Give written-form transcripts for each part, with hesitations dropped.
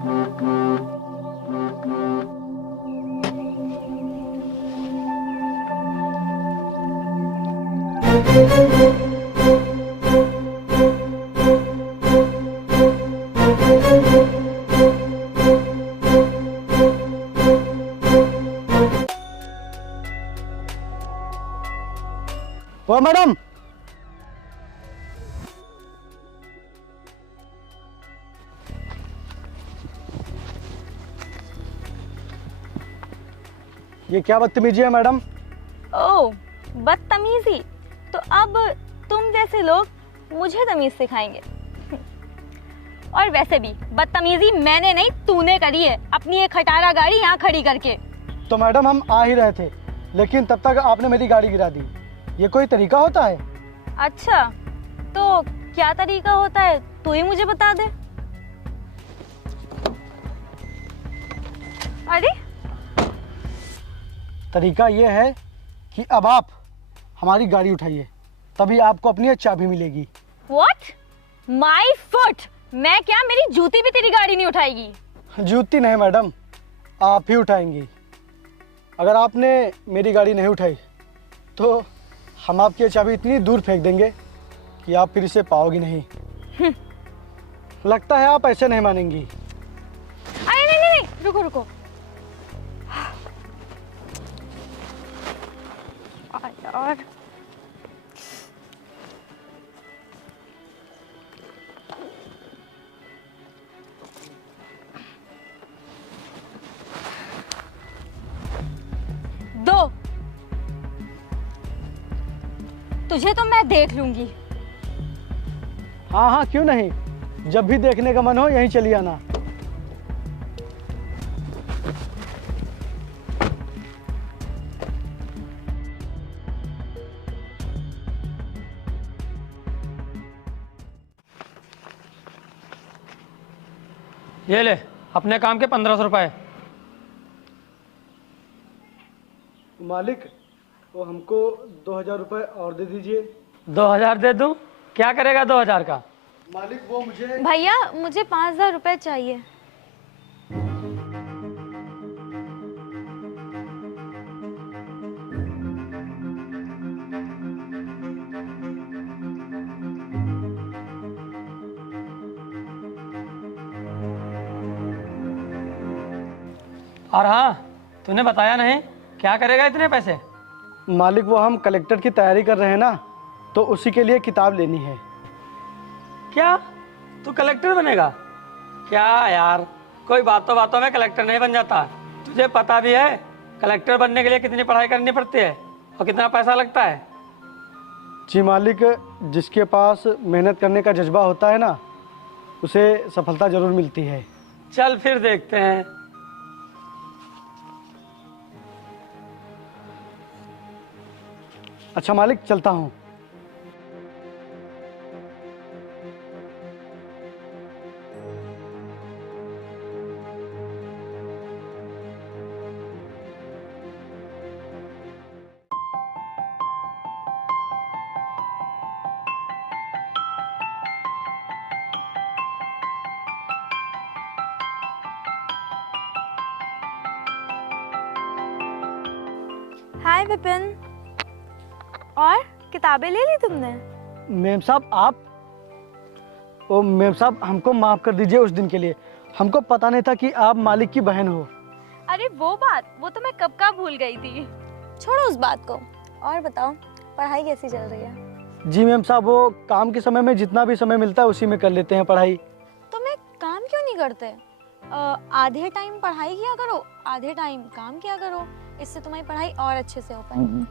ओ madam, ये क्या बदतमीजी है मैडम? ओह, बदतमीजी? तो अब तुम जैसे लोग मुझे तमीज सिखाएंगे। और वैसे भी बदतमीजी मैंने नहीं, तूने करी है अपनी ये खटारा गाड़ी यहाँ खड़ी करके। तो मैडम हम आ ही रहे थे, लेकिन तब तक आपने मेरी गाड़ी गिरा दी। ये कोई तरीका होता है? अच्छा, तो क्या तरीका होता है तू ही मुझे बता दे। अरे तरीका ये है कि अब आप हमारी गाड़ी उठाइए, तभी आपको अपनी चाबी मिलेगी। व्हाट? My foot? मैं क्या, मेरी जूती भी तेरी गाड़ी नहीं उठाएगी? जूती नहीं मैडम, आप ही उठाएंगी। अगर आपने मेरी गाड़ी नहीं उठाई तो हम आपकी चाबी इतनी दूर फेंक देंगे कि आप फिर इसे पाओगी नहीं। लगता है आप ऐसे नहीं मानेंगी। अरे नहीं नहीं नहीं, रुको रुको। यार दो, तुझे तो मैं देख लूंगी। हाँ हाँ, क्यों नहीं, जब भी देखने का मन हो यहीं चली आना। ये ले अपने काम के 1500 रुपए। मालिक, वो हमको 2000 रुपये और दे दीजिए। 2000 दे दूं? क्या करेगा 2000 का? मालिक वो मुझे भैया मुझे 5000 रुपए चाहिए। और हाँ, तूने बताया नहीं, क्या करेगा इतने पैसे? मालिक वो हम कलेक्टर की तैयारी कर रहे हैं ना, तो उसी के लिए किताब लेनी है। क्या तू कलेक्टर बनेगा? क्या यार, कोई बातों बातों में कलेक्टर नहीं बन जाता। तुझे पता भी है कलेक्टर बनने के लिए कितनी पढ़ाई करनी पड़ती है और कितना पैसा लगता है? जी मालिक, जिसके पास मेहनत करने का जज्बा होता है ना, उसे सफलता जरूर मिलती है। चल फिर देखते हैं। अच्छा मालिक, चलता हूँ। हाय विपिन, और किताबें ले ली तुमने? मेम साहब आप, ओ मेम साहब हमको माफ़ कर दीजिए उस दिन के लिए। हमको पता नहीं था कि आप मालिक की बहन हो। अरे वो बात, वो तो मैं कब का भूल गई थी। छोड़ो उस बात को, और बताओ पढ़ाई कैसी चल रही है? जी मैम साहब, वो काम के समय में जितना भी समय मिलता है उसी में कर लेते हैं पढ़ाई। तुम एक काम क्यों नहीं करते? आधे टाइम पढ़ाई किया करो, आधे टाइम काम किया करो, इससे तुम्हारी पढ़ाई और अच्छे से हो पाएगी।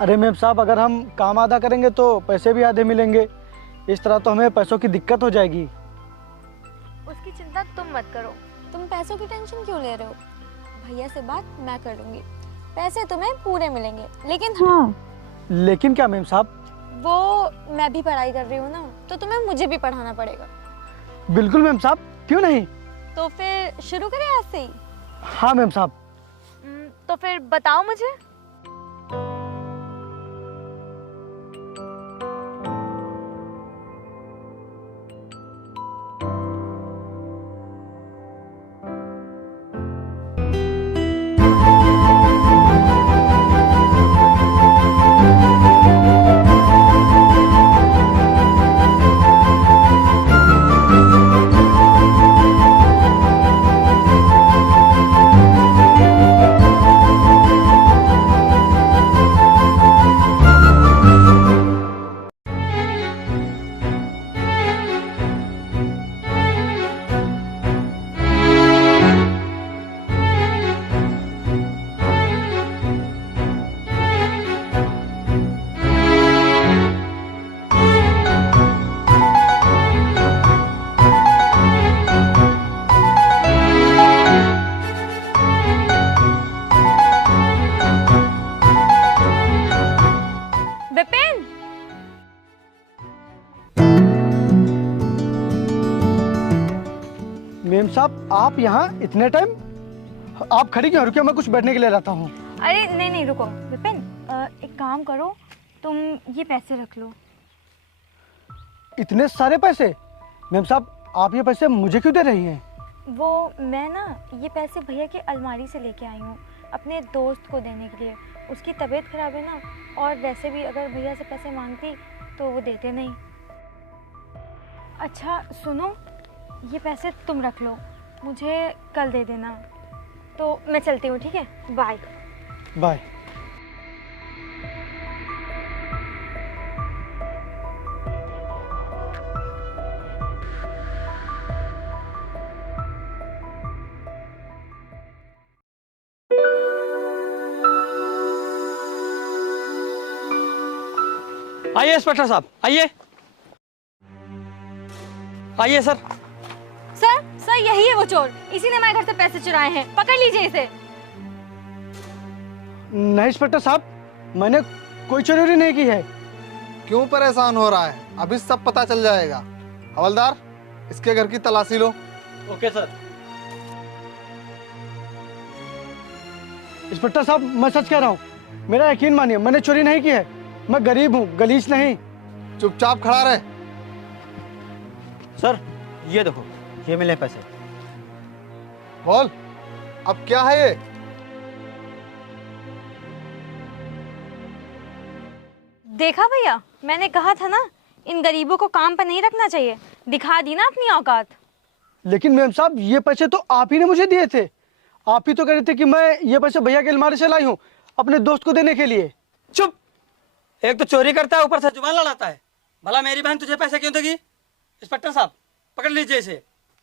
अरे मैम साहब, अगर हम काम आधा करेंगे तो पैसे भी आधे मिलेंगे, इस तरह तो हमें पैसों की दिक्कत हो जाएगी। उसकी चिंता तुम मत करो। तुम पैसों की टेंशन क्यों ले रहे हो? भैया से बात मैं कर लूंगी, पैसे तुम्हें पूरे मिलेंगे। लेकिन हाँ, लेकिन क्या मेम साहब? वो मैं भी पढ़ाई कर रही हूँ ना, तो तुम्हें मुझे भी पढ़ाना पड़ेगा। बिल्कुल मैम साहब, क्यों नहीं। तो फिर शुरू करें आज से ही? हाँ मैम साहब। तो फिर बताओ मुझे। मेम साहब आप यहाँ इतने टाइम? आप खड़ी क्यों? रुकिए, मैं कुछ बैठने के लिए लाता हूँ। अरे नहीं नहीं रुको विपिन, एक काम करो, तुम ये पैसे रख लो। इतने सारे पैसे? मेम साहब आप ये पैसे मुझे क्यों दे रही हैं? वो मैं ना ये पैसे भैया की अलमारी से लेके आई हूँ अपने दोस्त को देने के लिए। उसकी तबीयत ख़राब है ना, और वैसे भी अगर भैया से पैसे मांगती तो वो देते नहीं। अच्छा सुनो, ये पैसे तुम रख लो, मुझे कल दे देना। तो मैं चलती हूँ, ठीक है? Bye bye. आइए इंस्पेक्टर साहब, आइए आइए सर। सर। सर यही है वो चोर, इसी ने हमारे घर से पैसे चुराए हैं, पकड़ लीजिए इसे। नहीं इंस्पेक्टर साहब, मैंने कोई चोरी नहीं की है। क्यों परेशान हो रहा है? अभी सब पता चल जाएगा। हवलदार, इसके घर की तलाशी लो। Okay sir. इंस्पेक्टर साहब मैं सच कह रहा हूँ, मेरा यकीन मानिए, मैंने चोरी नहीं की है। मैं गरीब हूँ, गलीच नहीं। चुपचाप खड़ा रहे। सर ये देखो, ये मिले पैसे। बोल, अब क्या है ये? देखा भैया, मैंने कहा था ना, इन गरीबों को काम पर नहीं रखना चाहिए। दिखा दी ना अपनी औकात। लेकिन मैम साहब ये पैसे तो आप ही ने मुझे दिए थे। आप ही तो कह रहे थे कि मैं ये पैसे भैया के अलमारी से लाई हूँ अपने दोस्त को देने के लिए। चुप! एक तो चोरी करता है, ऊपर से जुबान लड़ाता है। भला मेरी बहन तुझे पैसे क्यों देगी? इंस्पेक्टर साहब पकड़ लीजिए इसे।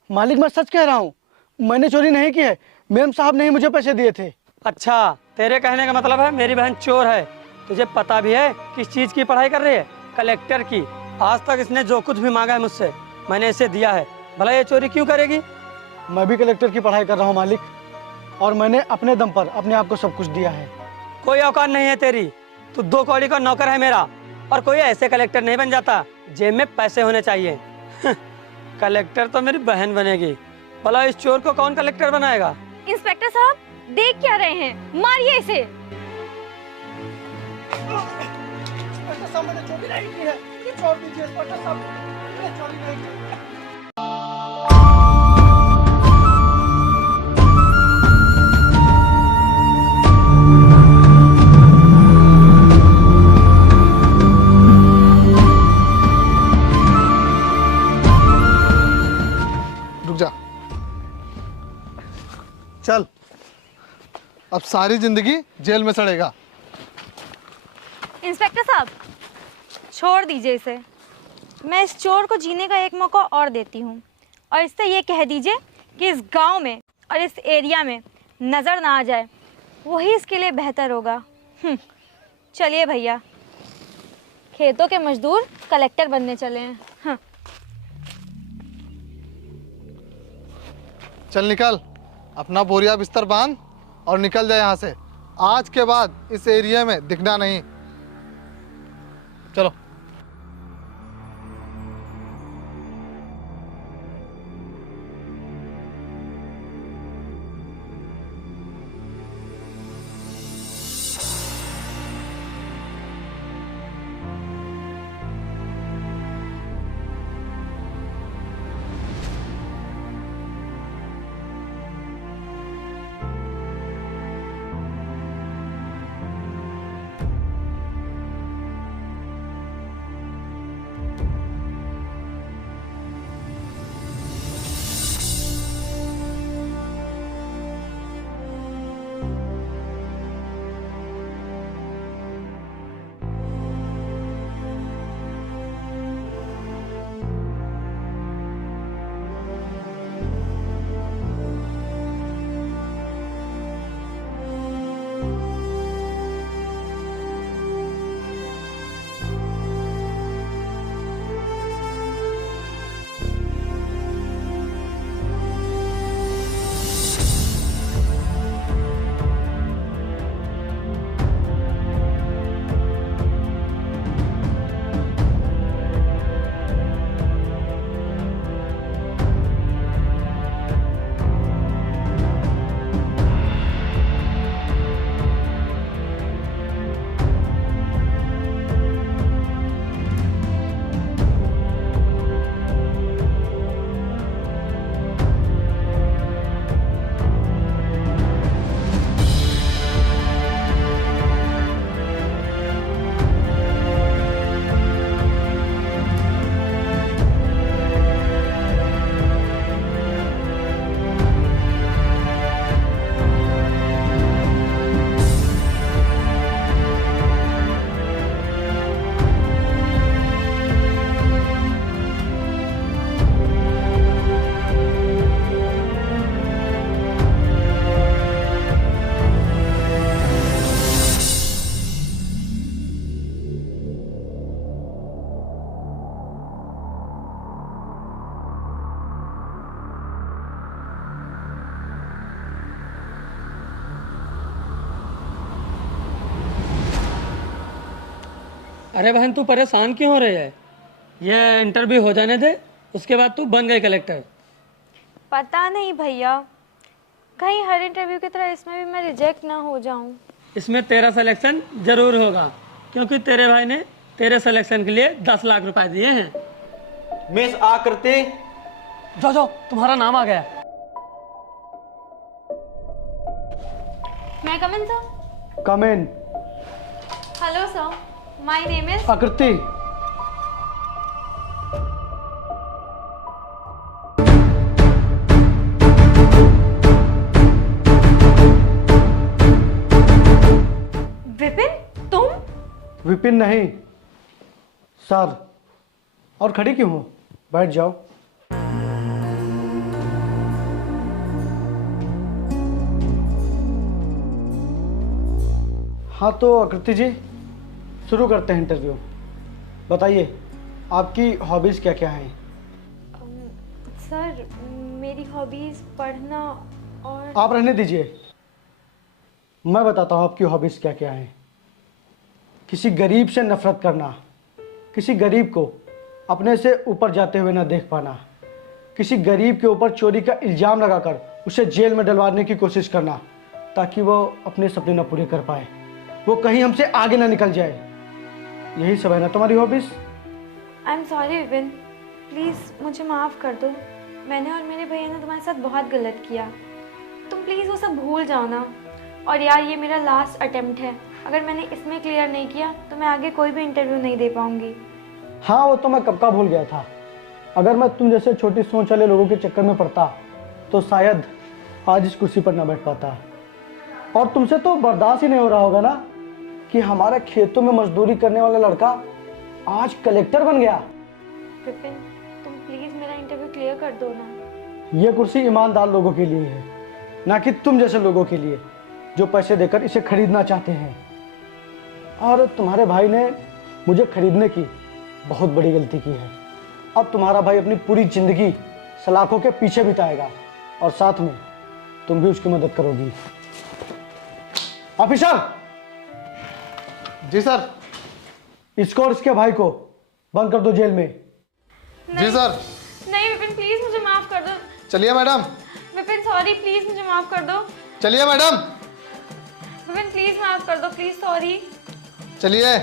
मालिक मैं सच कह रहा हूँ, मैंने चोरी नहीं की है। मैम साहब ने ही मुझे पैसे दिए थे। अच्छा, तेरे कहने का मतलब है मेरी बहन चोर है। तुझे पता भी है किस चीज की पढ़ाई कर रही है? कलेक्टर की। आज तक इसने जो कुछ भी मांगा है मुझसे, मैंने इसे दिया है। भला ये चोरी क्यों करेगी? मैं भी कलेक्टर की पढ़ाई कर रहा हूँ मालिक, और मैंने अपने दम पर अपने आप को सब कुछ दिया है। कोई औकात नहीं है तेरी। तू 2 कौड़ी का नौकर है मेरा, और कोई ऐसे कलेक्टर नहीं बन जाता। जेब में पैसे होने चाहिए। कलेक्टर तो मेरी बहन बनेगी। भला इस चोर को कौन कलेक्टर बनाएगा? इंस्पेक्टर साहब देख क्या रहे हैं? मारिए इसे। मैंने चोरी नहीं की है, ये छोड़ दीजिए इंस्पेक्टर साहब, मैंने चोरी नहीं की। रुक जा। चल, अब सारी जिंदगी जेल में सड़ेगा। इंस्पेक्टर साहब छोड़ दीजिए इसे। मैं इस चोर को जीने का एक मौका और देती हूँ, और इससे ये कह दीजिए कि इस गांव में और इस एरिया में नज़र ना आ जाए, वही इसके लिए बेहतर होगा। चलिए भैया, खेतों के मजदूर कलेक्टर बनने चले हैं। चल निकल, अपना बोरिया बिस्तर बांध और निकल जाए यहाँ से। आज के बाद इस एरिया में दिखना नहीं। चलो। अरे बहन तू परेशान क्यों हो रही है? ये इंटरव्यू हो जाने दे, उसके बाद तू बन गई कलेक्टर। पता नहीं भैया, कहीं हर इंटरव्यू की तरह इसमें भी मैं रिजेक्ट ना हो जाऊं। इसमें तेरा सिलेक्शन जरूर होगा, क्योंकि तेरे भाई ने तेरे सिलेक्शन के लिए 10 लाख रुपए दिए हैं। मिस आकृति। जाओ जाओ, तुम्हारा नाम आ गया। मैं come in sir? Come in. Hello sir, my name is Aakriti. Vipin, तुम? विपिन नहीं, सर। और खड़ी क्यों हो? बैठ जाओ। हाँ तो आकृति जी, शुरू करते हैं इंटरव्यू। बताइए आपकी हॉबीज़ क्या क्या हैं? सर, मेरी हॉबीज़ पढ़ना और आप रहने दीजिए, मैं बताता हूँ आपकी हॉबीज़ क्या क्या हैं। किसी गरीब से नफरत करना, किसी गरीब को अपने से ऊपर जाते हुए ना देख पाना, किसी गरीब के ऊपर चोरी का इल्ज़ाम लगाकर उसे जेल में डलवाने की कोशिश करना ताकि वो अपने सपने ना पूरे कर पाए, वो कहीं हमसे आगे ना निकल जाए। यही सब है ना तुम्हारी hobbies? I am sorry Vipin, please मुझे माफ़ कर दो। मैंने और मेरे भैया ने तुम्हारे साथ बहुत गलत किया। तुम प्लीज़ वो सब भूल जाओ ना। और यार, ये मेरा लास्ट अटेम्प्ट है। अगर मैंने इसमें क्लियर नहीं किया तो मैं आगे कोई भी इंटरव्यू नहीं दे पाऊंगी। हाँ, वो तो मैं कब का भूल गया था। अगर मैं तुम जैसे छोटी सोच वाले लोगों के चक्कर में पड़ता तो शायद आज इस कुर्सी पर ना बैठ पाता। और तुमसे तो बर्दाश्त ही नहीं हो रहा होगा ना कि हमारे खेतों में मजदूरी करने वाला लड़का आज कलेक्टर बन गया। विपिन, तुम प्लीज़ मेरा इंटरव्यू क्लियर कर दो ना। ये कुर्सी ईमानदार लोगों के लिए है, ना कि तुम जैसे लोगों के लिए जो पैसे देकर इसे खरीदना चाहते हैं। और तुम्हारे भाई ने मुझे खरीदने की बहुत बड़ी गलती की है। अब तुम्हारा भाई अपनी पूरी जिंदगी सलाखों के पीछे बिताएगा और साथ में तुम भी उसकी मदद करोगी। ऑफिसर! जी सर। इसको और इसके भाई को बंद कर दो जेल में। जी सर। नहीं विपिन, प्लीज़ मुझे माफ़ कर दो। चलिए मैडम। विपिन सॉरी, प्लीज़ मुझे माफ़ कर दो। चलिए मैडम। विपिन प्लीज़ माफ़ कर दो, प्लीज़ सॉरी। चलिए।